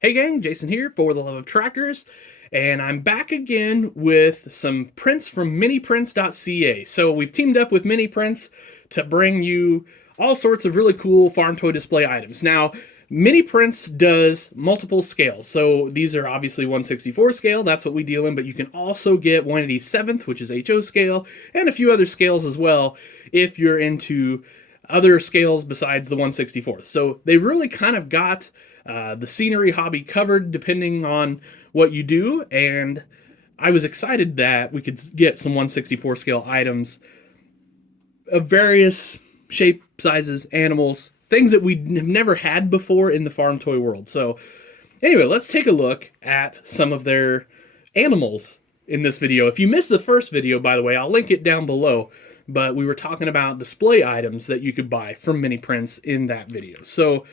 Hey gang, Jason here for the Love of Tractors, and I'm back again with some prints from MiniPrints.ca. So we've teamed up with MiniPrints to bring you all sorts of really cool farm toy display items. Now, MiniPrints does multiple scales. So these are obviously 1/64 scale, that's what we deal in, but you can also get 1/87th, which is HO scale, and a few other scales as well if you're into other scales besides the 1/64th. So they really kind of got the scenery hobby covered depending on what you do, and I was excited that we could get some 1/64 scale items of various shape, sizes, animals, things that we have never had before in the farm toy world. So anyway, let's take a look at some of their animals in this video. If you missed the first video, by the way, I'll link it down below, but we were talking about display items that you could buy from MiniPrints in that video. So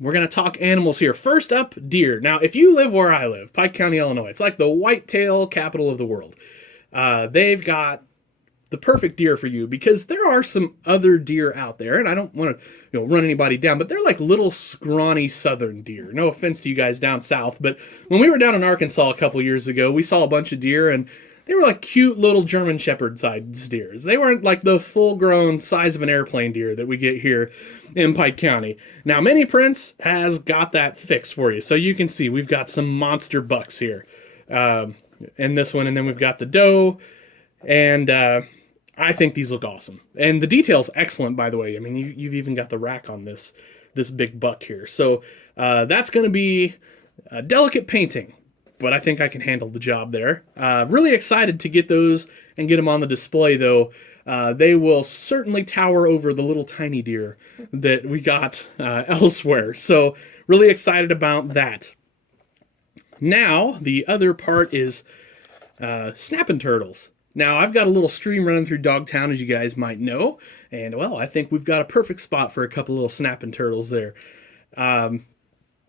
we're going to talk animals here. First up, deer. Now, if you live where I live, Pike County, Illinois, it's like the whitetail capital of the world. They've got the perfect deer for you because there are some other deer out there, and I don't want to run anybody down, but they're like little scrawny southern deer. No offense to you guys down south, but when we were down in Arkansas a couple years ago, we saw a bunch of deer, and they were like cute little German Shepherd sized deers. They weren't like the full grown size of an airplane deer that we get here in Pike County. Now, MiniPrints has got that fixed for you. So you can see we've got some monster bucks here in this one, and then we've got the doe, and I think these look awesome. And the detail's excellent, by the way. I mean, you've even got the rack on this big buck here. So that's going to be a delicate painting, but I think I can handle the job there. Really excited to get those and get them on the display, though. They will certainly tower over the little tiny deer that we got elsewhere. So really excited about that. Now, the other part is snapping turtles. Now, I've got a little stream running through Dogtown, as you guys might know, and, well, I think we've got a perfect spot for a couple little snapping turtles there.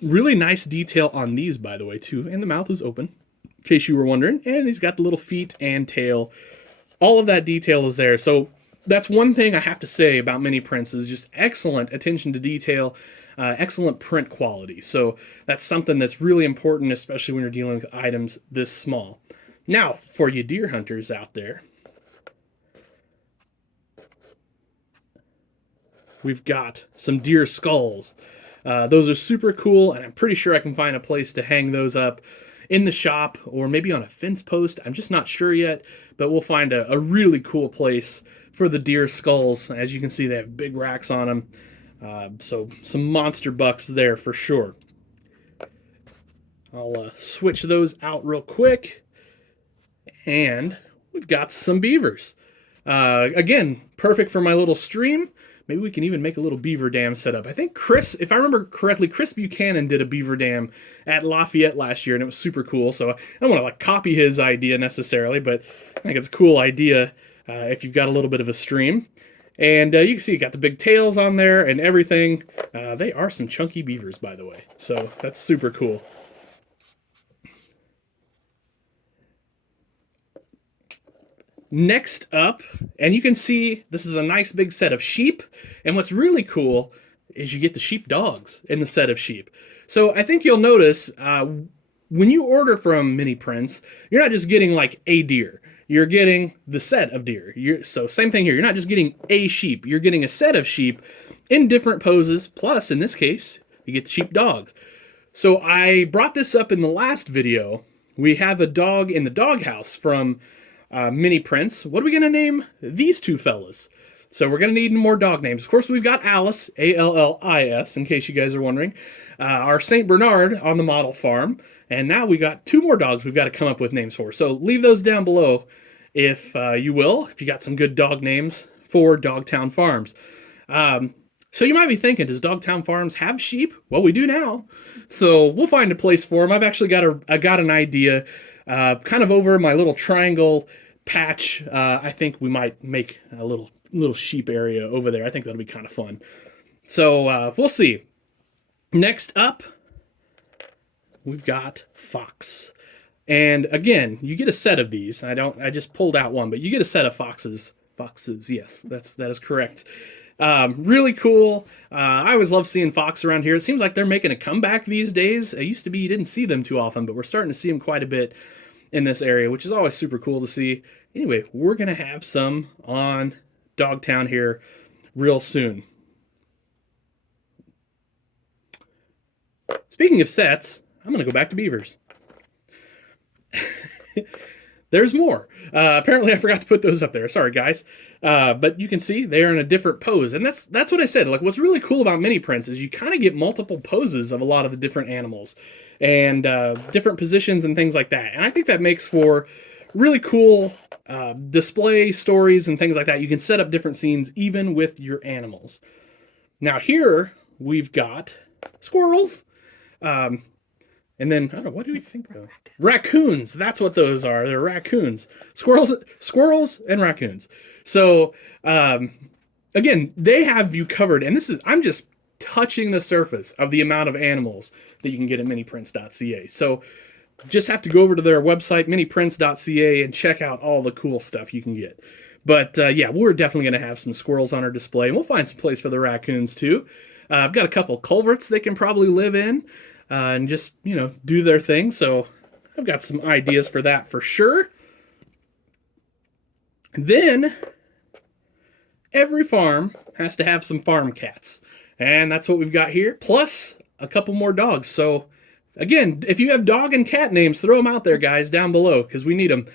Really nice detail on these, by the way, too, and the mouth is open, in case you were wondering, and he's got the little feet and tail. All of that detail is there, so that's one thing I have to say about MiniPrints is just excellent attention to detail, excellent print quality. So that's something that's really important, especially when you're dealing with items this small. Now, for you deer hunters out there, we've got some deer skulls. Those are super cool, and I'm pretty sure I can find a place to hang those up in the shop or maybe on a fence post. I'm just not sure yet, but we'll find a really cool place for the deer skulls. As you can see, they have big racks on them. So some monster bucks there for sure. I'll switch those out real quick. And we've got some beavers. Again, perfect for my little stream. Maybe we can even make a little beaver dam setup. I think Chris, if I remember correctly, Chris Buchanan did a beaver dam at Lafayette last year, and it was super cool. So I don't want to like copy his idea necessarily, but I think it's a cool idea if you've got a little bit of a stream. And you can see you got the big tails on there and everything. They are some chunky beavers, by the way. So that's super cool. Next up, and you can see this is a nice big set of sheep, and what's really cool is you get the sheep dogs in the set of sheep. So I think you'll notice when you order from MiniPrints, you're not just getting like a deer, you're getting the set of deer. So same thing here, you're not just getting a sheep, you're getting a set of sheep in different poses, plus in this case, you get the sheep dogs. So I brought this up in the last video. We have a dog in the doghouse from MiniPrints. What are we going to name these two fellas? So we're going to need more dog names. Of course, we've got Alice, Allis, in case you guys are wondering. Our St. Bernard on the model farm. And now we got two more dogs we've got to come up with names for. So leave those down below if you will, if you got some good dog names for Dogtown Farms. So you might be thinking, does Dogtown Farms have sheep? Well, we do now. So we'll find a place for them. I've actually got an idea kind of over my little triangle patch. I think we might make a little sheep area over there. I think that'll be kind of fun. So we'll see. Next up, we've got fox. And again, you get a set of these. I just pulled out one, but you get a set of foxes. Foxes, yes, that is correct. Really cool. I always love seeing fox around here. It seems like they're making a comeback these days. It used to be you didn't see them too often, but we're starting to see them quite a bit in this area, which is always super cool to see. Anyway, we're going to have some on Dogtown here real soon. Speaking of sets, I'm going to go back to beavers. There's more. Apparently, I forgot to put those up there. Sorry, guys. But you can see they're in a different pose. And that's what I said. Like, what's really cool about MiniPrints is you kind of get multiple poses of a lot of the different animals and different positions and things like that. And I think that makes for really cool display stories and things like that. You can set up different scenes even with your animals. Now here we've got squirrels. And then, I don't know, what do we think though? Raccoons. That's what those are. They're raccoons. Squirrels and raccoons. So, again, they have you covered. And I'm just touching the surface of the amount of animals that you can get at miniprints.ca. So, just have to go over to their website, miniprints.ca, and check out all the cool stuff you can get. But, yeah, we're definitely going to have some squirrels on our display. And we'll find some place for the raccoons, too. I've got a couple culverts they can probably live in. And just, do their thing. So I've got some ideas for that for sure. Then every farm has to have some farm cats. And that's what we've got here. Plus a couple more dogs. So again, if you have dog and cat names, throw them out there, guys, down below, because we need them.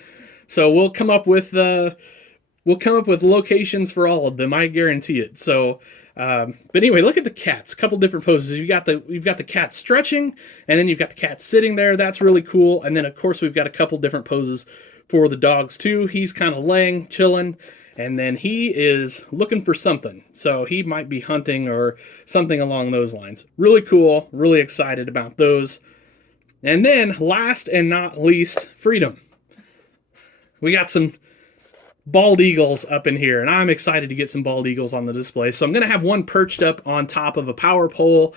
So we'll come up with locations for all of them. I guarantee it. So but anyway, look at the cats. A couple different poses. You've got the cat stretching, and then you've got the cat sitting there. That's really cool. And then of course we've got a couple different poses for the dogs too. He's kind of laying, chilling, and then he is looking for something. So he might be hunting or something along those lines. Really cool. Really excited about those. And then last and not least, freedom. We got some bald eagles up in here, and I'm excited to get some bald eagles on the display. So I'm going to have one perched up on top of a power pole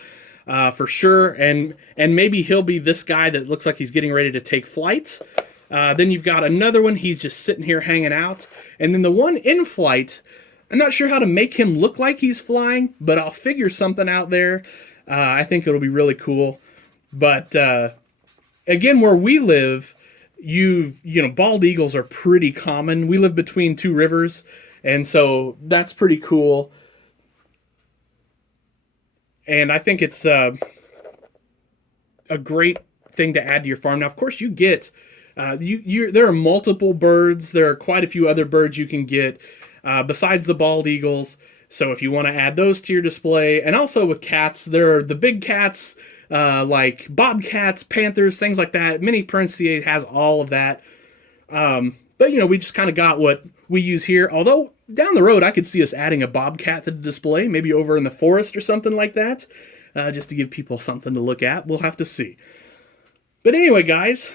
for sure, and maybe he'll be this guy that looks like he's getting ready to take flight. Then you've got another one, he's just sitting here hanging out. And then the one in flight, I'm not sure how to make him look like he's flying, but I'll figure something out there. I think it'll be really cool. But again, where we live, bald eagles are pretty common. We live between two rivers, and so that's pretty cool. And I think it's a great thing to add to your farm. Now, of course, you get there are multiple birds. There are quite a few other birds you can get besides the bald eagles. So if you want to add those to your display, and also with cats, there are the big cats. Like bobcats, panthers, things like that. MiniPrints has all of that. But, we just kind of got what we use here. Although, down the road, I could see us adding a bobcat to the display, maybe over in the forest or something like that, just to give people something to look at. We'll have to see. But anyway, guys,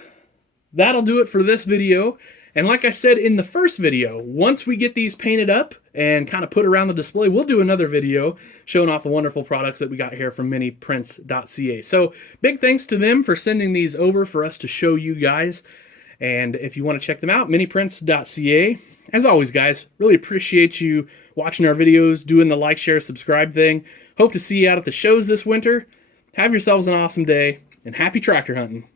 that'll do it for this video. And like I said in the first video, once we get these painted up and kind of put around the display, we'll do another video showing off the wonderful products that we got here from miniprints.ca. So big thanks to them for sending these over for us to show you guys. And if you want to check them out, miniprints.ca. As always, guys, really appreciate you watching our videos, doing the like, share, subscribe thing. Hope to see you out at the shows this winter. Have yourselves an awesome day, and happy tractor hunting.